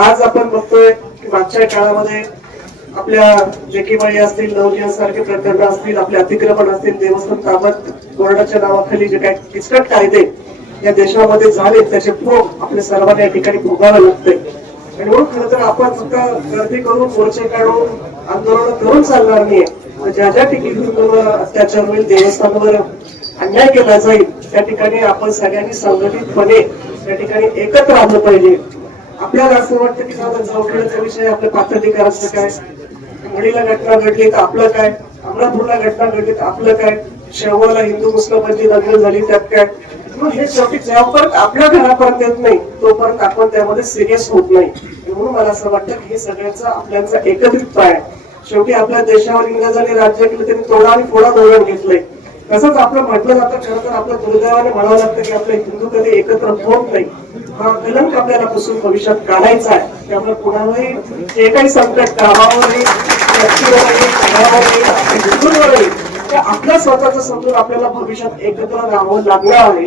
आज आपण बघतोय की मागच्या काळामध्ये आपल्या लेकीबाई असतील नवजीवनसारखे प्रकरण असतील आपले अतिक्रमण असतील देवस्थान ताबत बोर्डाच्या नावाखाली जे काही किचकट कायदे या देशामध्ये झाले त्याचे भोग आपल्या सर्वांना या ठिकाणी भोगावं लागतंय. आणि म्हणून खरं तर आपण फक्त गर्दी करून मोर्चे काढून आंदोलन करून चालणार नाही ज्या ज्या ठिकाणी अत्याचार होईल देवस्थानवर अन्याय केला जाईल त्या ठिकाणी आपण सगळ्यांनी संघटितपणे त्या ठिकाणी एकत्र आलं पाहिजे. आपल्याला असं वाटतं की जाऊ दे, विषय आपल्या पात्राधिकाराचं काय? घडीला घटना घडली तर आपलं काय? अमरापूरला घटना घडली तर आपलं काय? शेवला हिंदू मुस्लिमांची दंगल झाली त्यात काय? म्हणून हे शेवटी जेव्हापर्यंत आपल्या घरापर्यंत येत नाही तोपर्यंत आपण त्यामध्ये सिरियस होत नाही. म्हणून मला असं वाटतं की हे सगळ्यांचा आपल्याचा एकत्रित आहे. शेवटी आपल्या देशावर इंग्रजांनी राज्य केलं त्यांनी तोडा आणि फोडा धोरण घेतलंय. तसंच आपलं म्हटलं जातं खरं तर आपल्या दुर्दैवाने म्हणावं लागतं की आपले हिंदू कधी एकत्र होत नाही. हा कलंक आपल्याला पुसून भविष्यात काढायचा आहे. त्यामुळे कुणालाही जे काही संकट कामावरही येईल आपल्या ते आपल्या स्वतःचं समजून आपल्याला भविष्यात एकत्र राहावं लागणार आहे.